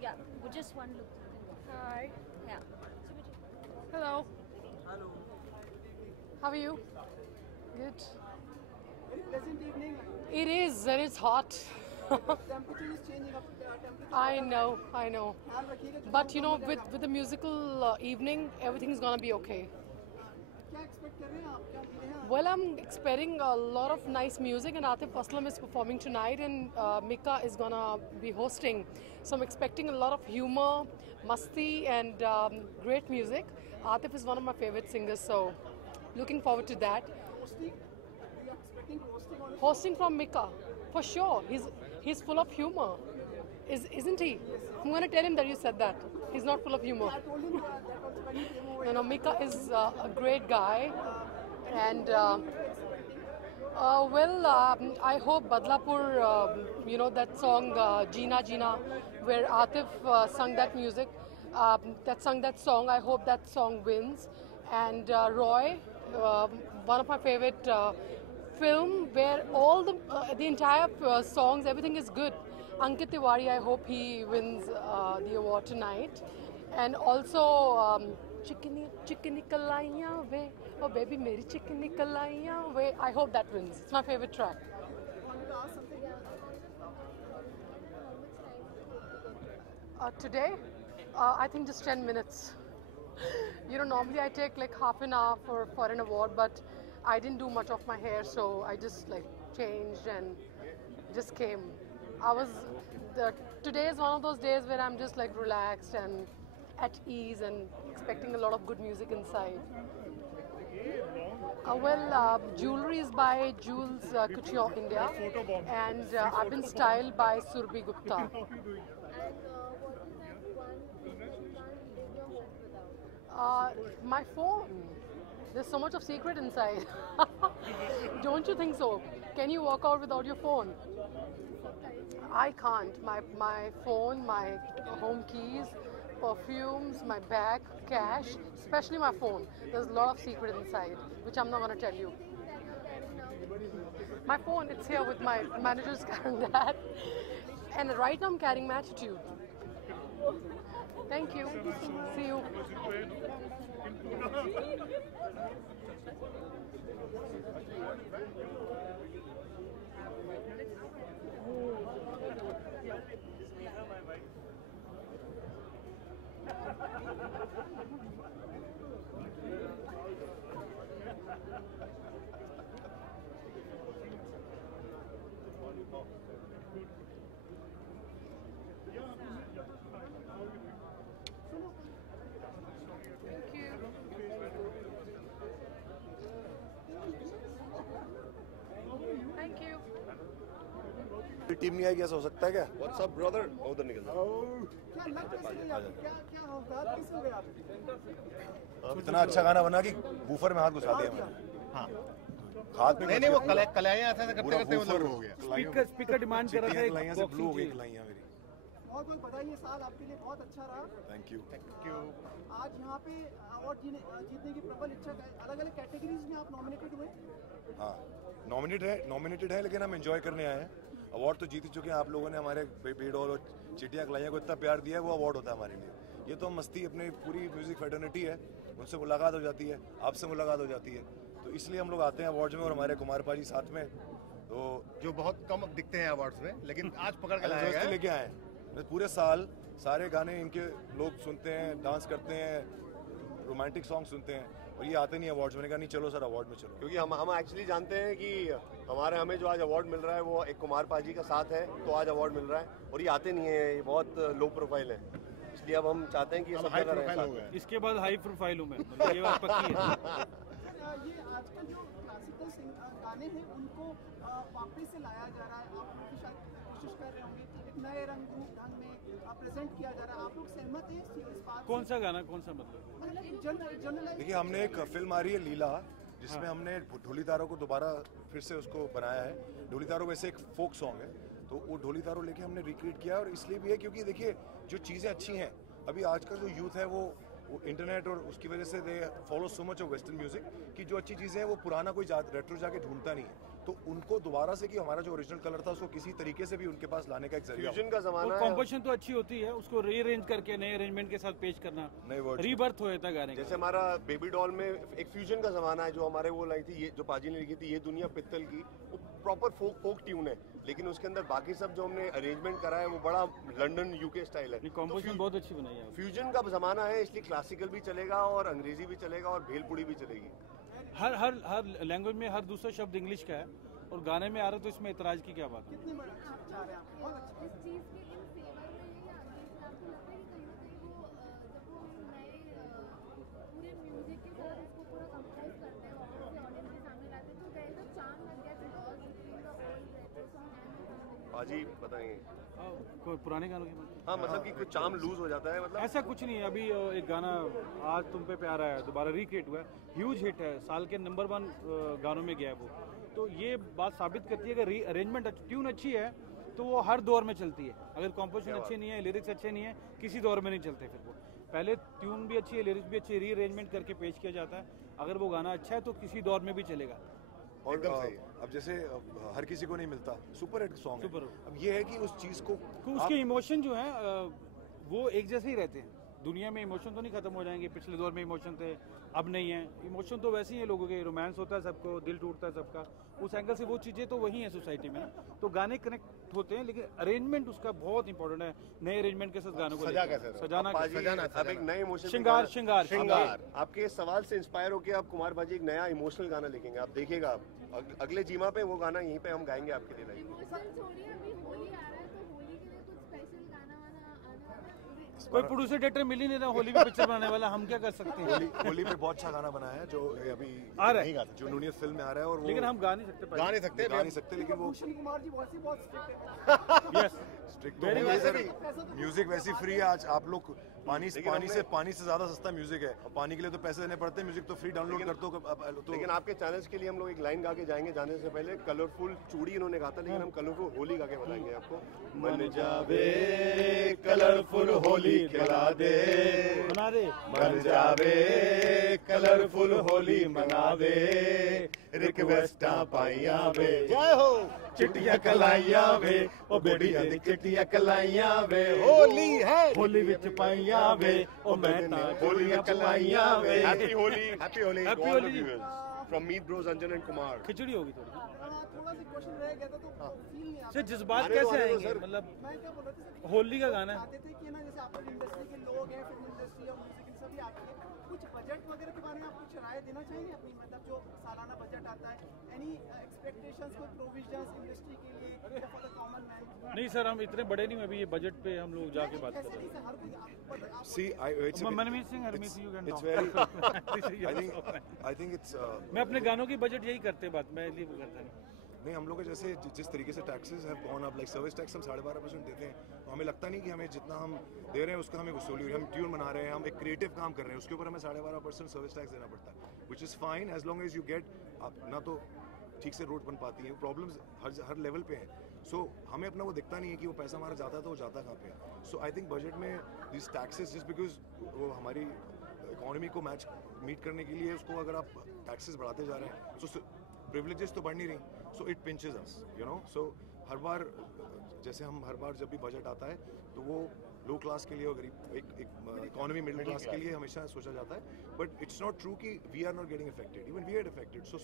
Yeah, just one look. Hi. Yeah. Hello. Hello. How are you? Good. Very pleasant evening. It is, and it's hot. Temperature is changing up. Temperature. I know. ख्याल रखिएगा जो But you know, मौसम हो जाएगा। with the musical evening, everything's gonna be okay. क्या expect कर रहे हैं आप? क्या उम्मीदें हैं? Well, I'm expecting a lot of nice music, and Atif Aslam is performing tonight, and Mika is gonna be hosting. So I'm expecting a lot of humor, masti, and great music. Atif is one of my favorite singers, so looking forward to that. Hosting? We are expecting hosting on. Hosting from Mika, for sure. He's full of humor, isn't he? I'm gonna tell him that you said that. He's not full of humor. I told him that also when he came over. No, Mika is a great guy, and I hope Badlapur, you know that song Jeena Jeena, where Atif sung that music, sung that song. I hope that song wins. And Roy, one of my favorite film, where all the entire songs, everything is good. Ankit Tiwari, I hope he wins the award tonight. And also Chickeny Kalaiyan Ve, oh baby meri Chickeny Kalaiyan Ve, I hope that wins. It's my favorite track. wanted to ask something. Today, I think just 10 minutes. You know, normally I take like half an hour for an award, but I didn't do much of my hair, so I just like changed and just came. Today is one of those days where I'm just like relaxed and at ease and expecting a lot of good music inside. Jewelry is by Jules Couture India, and I've been styled by Surbhi Gupta. And what is that one thing that you can't live your home without? My phone. There's so much of secret inside. Don't you think so? Can you walk out without your phone? I can't. My phone, my home keys, perfumes, my bag, cash, especially my phone. There's a lot of secret inside, which I'm not going to tell you. My phone, it's here with my manager's carrying that. And right now I'm carrying my attitude. Thank you. See you. Thank you. Thank you. Team नहीं आएगी ऐसा हो सकता है क्या? What's up, brother? उधर निकल जाओ। क्या लग कैसे गई आपकी? क्या हालात कैसे हो गए आपके? इतना अच्छा गाना बना कि बूफर में हाथ घुसा दिया मैंने। हाँ। हाथ में नहीं वो कलाइयाँ ऐसा करते करते मतलब हो गया। स्पीकर डिमांड कर रहा था कलाइयाँ से ब्लू हो गई कलाइयाँ मेरी। बहुत बहुत बधाई, ये साल आपके लिए बहुत अच्छा रहा। Thank you. आज यहाँ पे अवार्ड जीतने की प्रबल इच्छा है। अलग अलग कैटेगरीज में आप नॉमिनेटेड हुए। हाँ, नॉमिनेटेड है लेकिन हम एंजॉय करने आए हैं। अवार्ड तो जीत चुके हैं। आप लोगों ने हमारे बेडोल और चिटिया कलाइयाँ को इतना प्यार दिया है, वो अवार्ड होता है हमारे लिए। ये तो मस्ती अपनी पूरी म्यूजिक फेटर्निटी है, उनसे मुलाकात हो जाती है, आपसे मुलाकात हो जाती है, तो इसलिए हम लोग आते हैं अवार्ड्स में और हमारे कुमार पाजी साथ में, तो जो बहुत कम दिखते हैं अवार्ड्स में, लेकिन आज पकड़ के लाया गया है। लेके आए हैं। पूरे साल सारे गाने इनके लोग सुनते हैं, डांस करते हैं, रोमांटिक सॉन्ग सुनते हैं, और ये आते नहीं अवार्ड्स में। कहा नहीं चलो सर अवार्ड में चलो, क्योंकि हम एक्चुअली जानते हैं कि हमें जो आज अवार्ड मिल रहा है वो एक कुमार पाजी का साथ है, तो आज अवार्ड मिल रहा है, और ये आते नहीं है, ये बहुत लो प्रोफाइल है, इसलिए अब हम चाहते हैं कि सब जगह रहे। इसके बाद हाई प्रोफाइल हूँ मैं, ये बात पक्की है। ये आजकल जो क्लासिकल गाने हैं उनको वापस से लाया जा रहा है, आप लोग शायद कोशिश कर रहे होंगे कि एक नए ढंग में प्रेजेंट किया जा रहा है, आप लोग सहमत हैं इस बात? कौन सा गाना, कौन सा मतलब? जनरलाइज। देखिए हमने एक फिल्म आ रही है लीला, जिसमें हमने ढोली तारों को दोबारा फिर से उसको बनाया है। ढोली तारों वैसे एक फोक सॉन्ग है, तो वो ढोली तारों लेके हमने रिक्रिएट किया, और इसलिए भी है क्योंकि देखिए जो चीज़ें अच्छी हैं, अभी आज का जो यूथ है वो इंटरनेट और उसकी वजह से they follow so much of western music कि जो अच्छी चीज़ें हैं वो पुराना कोई रेट्रो जाके ढूंढता नहीं है, तो उनको दोबारा से कि हमारा जो ओरिजिनल कलर था उसको किसी तरीके से भी उनके पास लाने का एक जरिया फ्यूजन का जमाना है। कॉम्पोजिशन तो अच्छी होती है, उसको रीअरेंज करके नए अरेंजमेंट के साथ पेश करना, नए वर्ड्स रीबर्थ हो जाता है गाने का। जैसे हमारा बेबी डॉल में एक फ्यूजन का जमाना है, जो हमारे वो लाई थी, ये जो पाजी ने लिखी थी, ये दुनिया पित्तल की, वो प्रॉपर फोक ट्यून है, लेकिन उसके अंदर बाकी सब जो हमने अरेंजमेंट करा है वो बड़ा लंदन यूके स्टाइल है। कॉम्पोजिशन बहुत अच्छी बनाई है। फ्यूजन का जमाना है, इसलिए क्लासिकल भी चलेगा और अंग्रेजी भी चलेगा और भेलपुड़ी भी चलेगी। हर लैंग्वेज में हर दूसरा शब्द इंग्लिश का है और गाने में आ रहा है, तो इसमें इतराज की क्या बात है? कितनी बड़ी चाह रहे हैं आप, बहुत अच्छा। इस चीज़ के इन फेवर में है या अगेंस्ट? आपको लगता है कि कहीं ना कहीं वो जब वो नए पूरे म्यूजिक के साथ उसको पूरा कंपोज करते हैं और उसे ऑडियंस के सामने लाते हैं, तो there is a charm that gets lost between the old retro song and the song. पाजी बताएंगे। कोई पुराने गानों की बात? हाँ, मतलब कि कुछ चार्म लूज हो जाता है, मतलब ऐसा कुछ नहीं है। अभी एक गाना आज तुम पे प्यार आया दोबारा रिक्रिएट हुआ है, ह्यूज हिट है, साल के नंबर 1 गानों में गया है वो। तो ये बात साबित करती है कि अरेंजमेंट ट्यून अच्छी है तो वो हर दौर में चलती है। अगर कॉम्पोजिशन अच्छी नहीं है, लिरिक्स अच्छे नहीं है, किसी दौर में नहीं चलते फिर वो। पहले ट्यून भी अच्छी है, लिरिक्स भी अच्छी है, रीअरेंजमेंट करके पेश किया जाता है। अगर वो गाना अच्छा है तो किसी दौर में भी चलेगा। और अब जैसे हर किसी को नहीं मिलता सुपर हिट सॉन्ग, सुपर अब ये है कि उस चीज़ को उसके इमोशन जो हैं वो एक जैसे ही रहते हैं। दुनिया में इमोशन तो नहीं खत्म हो जाएंगे, पिछले दौर में इमोशन थे अब नहीं है। इमोशन तो वैसे ही है लोगों के, रोमांस होता है सबको, दिल टूटता है सबका, उस एंगल से वो चीज़ें तो वही हैं सोसाइटी में ना। तो गाने कनेक्ट होते हैं, लेकिन अरेंजमेंट उसका बहुत इंपॉर्टेंट है। नए अरेंजमेंट के साथ गानों को सजाना अब एक नए इमोशन श्रृंगार। आपके इस सवाल से इंस्पायर होकर आप कुमार बाजी एक नया इमोशनल गाना लिखेंगे, आप देखिएगा अगले जीमा पे वो गाना यहीं पे हम गाएंगे आपके लिए। इमोशन छोड़िए, अभी होली आ रहा है तो होली के लिए कुछ स्पेशल गाना वाना आने वाला है? कोई प्रोड्यूसर डायरेक्टर मिल ही नहीं रहा होली में पिक्चर बनाने वाला, हम क्या कर सकते हैं? होली पे बहुत अच्छा गाना बनाया है जो अभी आ रहा है, जो नूनियत फिल्म में आ रहा है, और वो लेकिन हम गा नहीं सकते लेकिन वो भूषण कुमार जी बहुत स्ट्रिक्ट है। यस स्ट्रिक्ट तो है सर। म्यूजिक वैसी फ्री है आज, आप लोग पानी से ज्यादा सस्ता म्यूजिक है, पानी के लिए तो पैसे देने पड़ते हैं, म्यूजिक तो फ्री डाउनलोड कर दो। लेकिन आपके चैनल्स के लिए हम लोग एक लाइन गा के जाएंगे जाने से पहले। कलरफुल चूड़ी इन्होंने गाता था, लेकिन हम कलरफुल होली गा के बताएंगे आपको। मन जावे कलरफुल होली खिला दे, बना दे, मन जावे कलरफुल होली मना दे, रिक्वेस्टा पाइया वे, जय हो चिट्टियां कलाइया वे, ओ बेड़ियां दी चिट्टियां कलाइया वे, होली है होली विच पाइया वे, ओ मैं ता होलियां कलाइया वे। Happy Holi, happy Holi, Happy Holi। From Meet bros Anjan and Kumar. खिचड़ी होगी थोड़ी। थोड़ा सा क्वेश्चन रह गया था तो फील नहीं आता। सर जज्बात कैसे आएंगे? मतलब मैं क्या बोल रहा था सर, होली का गाना है। चाहते थे कि ना जैसे आप इंडस्ट्री के लोग हैं, फिल्म इंडस्ट्री और म्यूजिक सभी आते हैं, कुछ बजट वगैरह के बारे में आप कुछ राय देना चाहेंगे अपनी? मतलब जो सालाना बजट आता है, एनी एक्सपेक्टेशंस, कोई प्रोविजंस इंडस्ट्री के लिए फॉर द कॉमन मैन? नहीं सर, हम इतने बड़े नहीं, अभी ये बजट पे हम लोग जाके बात कर रहे हैं। हर कोई See, Manmeet Singh, Harmeet Singh, you can it's talk। very I think it's मैं अपने गानों की बजट यही करते बात, मैं इसलिए वो करता नहीं। नहीं, हम लोग के जैसे जिस तरीके से taxes have gone up, like service tax हम 12.5% देते हैं, तो हमें लगता नहीं कि हमें जितना हम दे रहे हैं उसका हमें वसूली हो रही है। हम ट्यून बना रहे हैं, हम एक क्रिएटिव काम कर रहे हैं, उसके ऊपर हमें 12.5% सर्विस टैक्स देना पड़ता है, which is fine as long as you get. आप ना तो ठीक से रोड बन पाती हैं, प्रॉब्लम्स हर लेवल पे हैं। सो हमें अपना वो दिखता नहीं है कि वो पैसा हमारा जाता है तो वो जाता कहाँ पे है। सो आई थिंक बजट में दिस टैक्सेस जस्ट बिकॉज वो हमारी इकोनॉमी को मीट करने के लिए उसको अगर आप टैक्सेस बढ़ाते जा रहे हैं, सो प्रिविलेजेस तो बढ़ नहीं रही, so it pinches us, you know. सो हर बार जैसे हम हर बार जब भी बजट आता है तो वो लो क्लास के लिए और गरीब एक इकोनॉमी मिडिल क्लास के लिए हमेशा सोचा जाता है, बट इट्स नॉट ट्रू कि we are not getting affected, even we are affected. So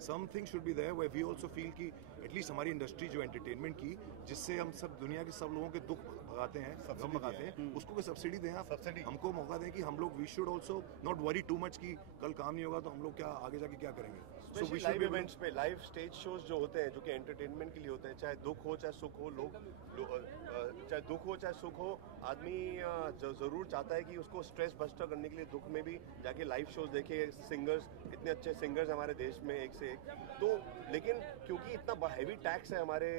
something should be there where we also feel कि एटलीस्ट हमारी इंडस्ट्री जो एंटरटेनमेंट की, जिससे हम सब दुनिया के सब लोगों के दुख भगाते हैं, गम भगाते हैं, उसको कोई सब्सिडी दें, आप हमको मौका दें कि हम लोग we should also not worry too much कि कल काम नहीं होगा तो हम लोग क्या आगे जाके क्या करेंगे। सो वी लाइव इवेंट्स पे, लाइव स्टेज शोज जो होते हैं, जो कि एंटरटेनमेंट के लिए होते हैं, चाहे दुख हो चाहे सुख हो, चाहे दुख हो चाहे सुख हो, आदमी ज़रूर चाहता है कि उसको स्ट्रेस बस्टर करने के लिए दुख में भी जाके लाइव शोज देखे। सिंगर्स, इतने अच्छे सिंगर्स हमारे देश में एक से एक, तो लेकिन क्योंकि इतना हैवी टैक्स है हमारे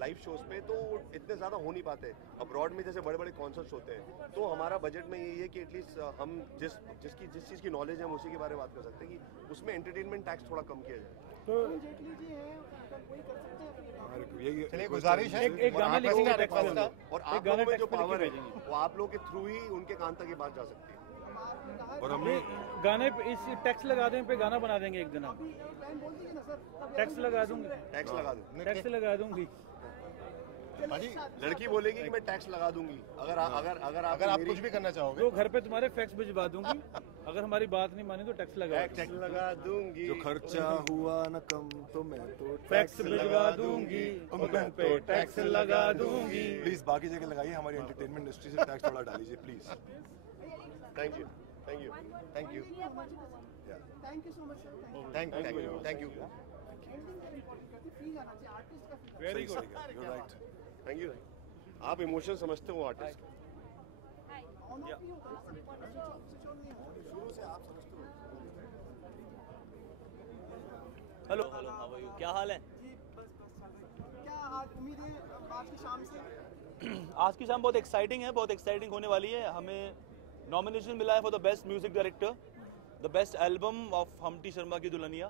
लाइव शोज पे, तो इतने ज़्यादा हो नहीं पाते। अब्रॉड अब्रॉड में जैसे बड़े बड़े कॉन्सर्ट्स होते हैं, तो हमारा बजट में यही है कि एटलीस्ट हम जिस चीज़ की नॉलेज है हम उसी के बारे में बात कर सकते हैं कि उसमें एंटरटेनमेंट टैक्स थोड़ा कम किया जाए। तो जेटली जी हैं, अगर कोई कर सकते हैं अपने यही चलिए गुजारिश है एक गाना लिखेंगे टेक्स्ट में, और एक आप गाना लोगों में जो टेक्स्ट में पावर है लिख के भेजेंगे। वो आप लोगों के थ्रू ही उनके कान तक ये बात जा सकती है। आपने कहा और हमने गाने पे इस टेक्स्ट लगा दें पे गाना बना देंगे एक दिन हम। अभी एक लाइन बोल दीजिए ना सर, तब टेक्स्ट लगा दूंगी, टैक्स लगा दूँ, टेक्स्ट लगा दूंगी। भाजी लड़की बोलेगी कि मैं टैक्स लगा दूंगी अगर अगर आप कुछ भी करना चाहोगे तो घर पे तुम्हारे फैक्स भिजवा दूंगी, अगर हमारी बात नहीं मानी तो टैक्स लगा टैक्स लगा दूंगी। जो खर्चा हुआ न कम तो मैं तो फैक्स भिजवा दूंगी, तुम पे टैक्स लगा दूंगी। प्लीज बाकी जगह लगाइए, हमारी एंटरटेनमेंट इंडस्ट्री से टैक्स थोड़ा डालीजिए please. Thank you, thank you, thank you thank you so much sir, thank you thank you ending का इम्पोर्टेंट करती फील आना चाहिए आर्टिस्ट का feel. Very good. You're right. Thank you. आप इमोशन समझते हो आर्टिस्ट। ऑन ऑफ भी होगा, स्विच ऑन नहीं होगा, शुरू से आप समझते हो। Hello hello, how are you, क्या हाल है? जी बस चल रही है। क्या आज उम्मीद है आज की शाम से? आज की शाम बहुत एक्साइटिंग है, बहुत एक्साइटिंग होने वाली है। हमें नॉमिनेशन मिला है for the best music director, the best album of Humpty Sharma की Dulhania,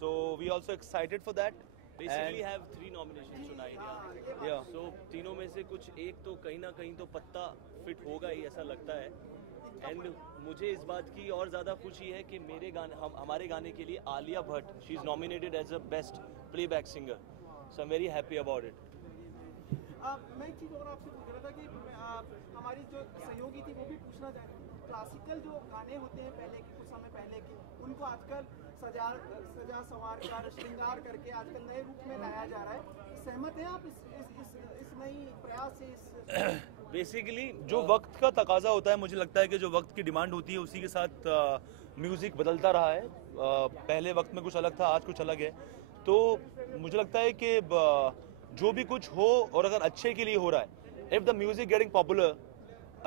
so we also excited for that. Basically have 3 nominations tonight, Yeah. So तीनों में से कुछ एक तो कहीं ना कहीं तो पत्ता फिट होगा ही, ऐसा लगता है। एंड मुझे इस बात की और ज़्यादा खुशी है कि मेरे गाने हमारे गाने के लिए Alia Bhatt, she is nominated as a best playback singer, so I am very happy about it. मैं एक चीज़ और आपसे पूछ रहा था कि हमारी जो सहयोगी थी वो भी पूछना चाह रही थी, क्लासिकल जो गाने होते हैं पहले के, कुछ समय पहले के, उनको आजकल सजा संवार कर श्रृंगार करके आजकल नए रूप में लाया जा रहा है। सहमत हैं आप इस नई प्रयास से? इस बेसिकली जो वक्त का तकाजा होता है, मुझे लगता है कि जो वक्त की डिमांड होती है उसी के साथ म्यूज़िक बदलता रहा है। पहले वक्त में कुछ अलग था, आज कुछ अलग है। तो मुझे लगता है कि जो भी कुछ हो और अगर अच्छे के लिए हो रहा है, if the music getting popular,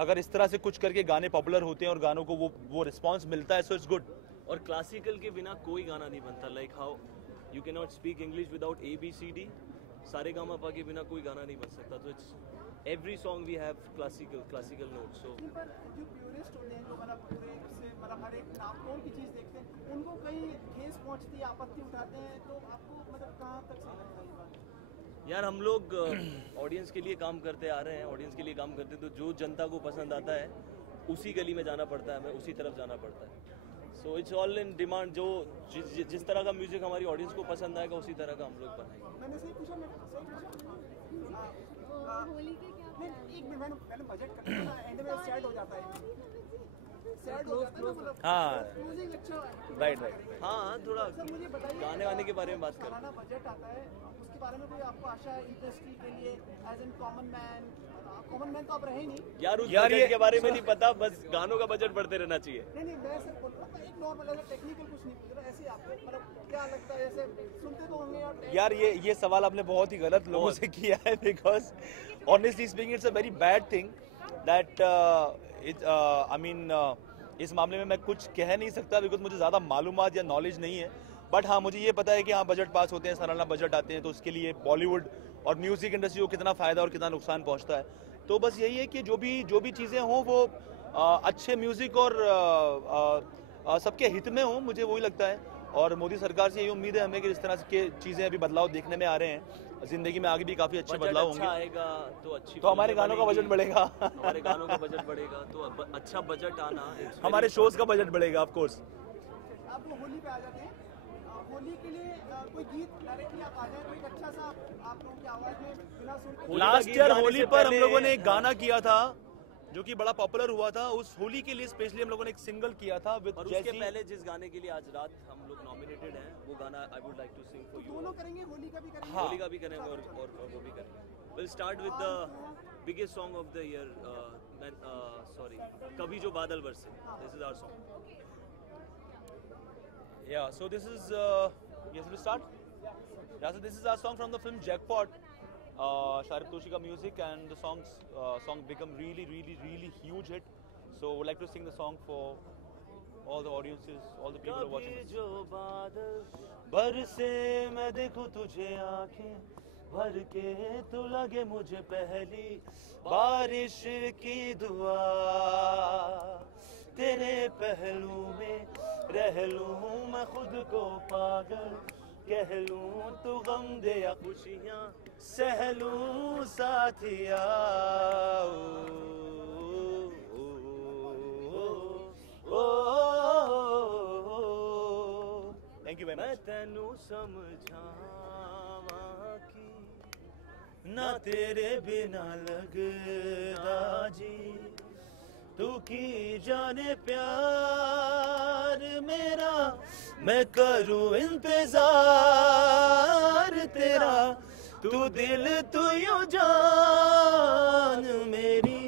अगर इस तरह से कुछ करके गाने पॉपुलर होते हैं और गानों को वो रिस्पॉन्स मिलता है, सो इट्स गुड। और क्लासिकल के बिना कोई गाना नहीं बनता, like how you can not speak English without ABCD, सारे गामा पा के बिना कोई गाना नहीं बन सकता। तो it's every song we have classical note. So पर जो प्योरिस्ट होते हैं, जो मतलब पूरे से मतलब हर एक नापतोल की चीज़ देखते हैं, उनको कहीं ठेस पहुंचती है, आपत्ति उठाते हैं, तो आपको मतलब कहाँ तक सही लगता है ये बात? यार हम लोग ऑडियंस के लिए काम करते आ रहे हैं, ऑडियंस के लिए काम करते हैं, तो जो जनता को पसंद आता है उसी गली में जाना पड़ता है, हमें उसी तरफ जाना पड़ता है। So it's all in demand, जो जिस तरह का म्यूजिक हमारी ऑडियंस को पसंद आएगा उसी तरह का हम लोग बनाएंगे। मैंने सही पूछा, होली के क्या नहीं, एक मिनट मैंने बजट कर लिया, एंड में सैड हो जाता है, सैड हो जाता है ना, मतलब हाँ, म्यूजिक अच्छा है। राइट। हाँ, थोड़ा सर मुझे बताइए, गाने वाने के बारे में बात करें। सालाना बजट आता है, उसके बारे में कोई आपको आशा है इंडस्ट्री के लिए as an common man? Common man तो आप रहे ही नहीं। यार उस यार बजट ये के बारे में नहीं पता, बस गानों का बजट बढ़ते रहना चाहिए। नहीं मैं सर बोल रहा हूँ, एक नॉर्मल ऐसा टेक्निकल कुछ नहीं पूछ रहा, ऐसे आपको मतलब क्या लगता है, जैसे सुनते तो होंगे यार ये सवाल आपने बहुत ही गलत लोगों से किया है, because honestly speaking it's a very bad thing that I mean इस मामले में मैं कुछ कह नहीं सकता बिकॉज मुझे ज़्यादा मालूमात या नॉलेज नहीं है। बट हाँ, मुझे ये पता है कि हाँ बजट पास होते हैं, सालाना बजट आते हैं, तो उसके लिए बॉलीवुड और म्यूज़िक इंडस्ट्री को कितना फ़ायदा और कितना नुकसान पहुँचता है। तो बस यही है कि जो भी चीज़ें हों वो अच्छे म्यूज़िक और सबके हित में हों, मुझे वही लगता है। और मोदी सरकार से यही उम्मीद है हमें कि इस तरह के चीज़ें अभी बदलाव देखने में आ रहे हैं, जिंदगी में आगे भी काफ़ी अच्छे बजट बदलाव अच्छा होंगे, आएगा तो अच्छी तो हमारे फिल्में गानों का बजट बनेंगी, बढ़ेगा। हमारे गानों का बजट बढ़ेगा, तो अच्छा बजट आना it's very हमारे शोज़ का बजट बढ़ेगा ऑफ कोर्स। आप लोग होली पे आ जाते हैं, होली के लिए कोई गीत डायरेक्टली आप आ जाए, कोई अच्छा सा आप लोगों की आवाज में बिना सुन के होली का लास्ट गीत ईयर गाने होली से पर हम पहले- लोगों ने एक गाना किया था जो कि बड़ा पॉपुलर हुआ था। उस होली के लिए स्पेशली हम लोगों ने एक सिंगल किया था विद और उसके जैसी। पहले जिस गाने के लिए आज रात हम लोग नॉमिनेटेड हैं, वो गाना I would like to sing for you. दोनों करेंगे, होली का भी करेंगे। हाँ। होली का भी करेंगे और वो भी करेंगे। Will start with the biggest song of the year, sorry, कभी जो बादल बरसे। This is our song. Yeah, so this is yes, we start. Yeah, so this is our song from the film Jackpot. Sharif Toshi ka music, and the song become really huge hit. So would like to sing the song for all the audiences, all the people who are watching कभी this. जो बादल बरसे मैं देखूं तुझे आंखें भर के तू लगे मुझे पहली बारिश की दुआ, तेरे पहलू में रह लूं मैं खुद को पागल, कह लूं तू गम दे या खुशियाँ सह लूं साथिया। थैंक यू वेरी मैं मच। तेनू समझावा की ना तेरे बिना लगदा जी, तू की जाने प्यार मेरा, मैं करूं इंतजार तेरा, तू दिल तू यूं जान मेरी,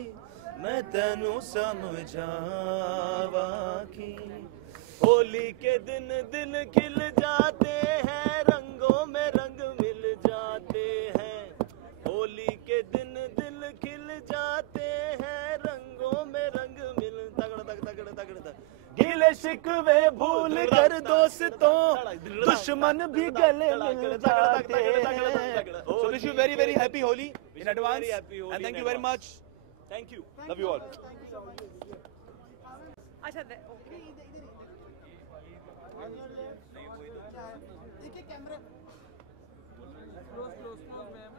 मैं तेनू समझावा की। होली के दिन दिल खिल जाते हैं, रंगों में रंग मिल जाते हैं, होली के दिन दिल खिल जाते हैं, रंगों में रंग मिल तगड़ तगड़ तगड़ तगड़ तगड़, गिले शिकवे भूल कर दोस्तों दुश्मन भी गले मिल जाते हैं। So wish you very very happy Holi in advance and thank you very much. Thank you. Love you all. अच्छा देखिए कैमरा क्लोज मैम।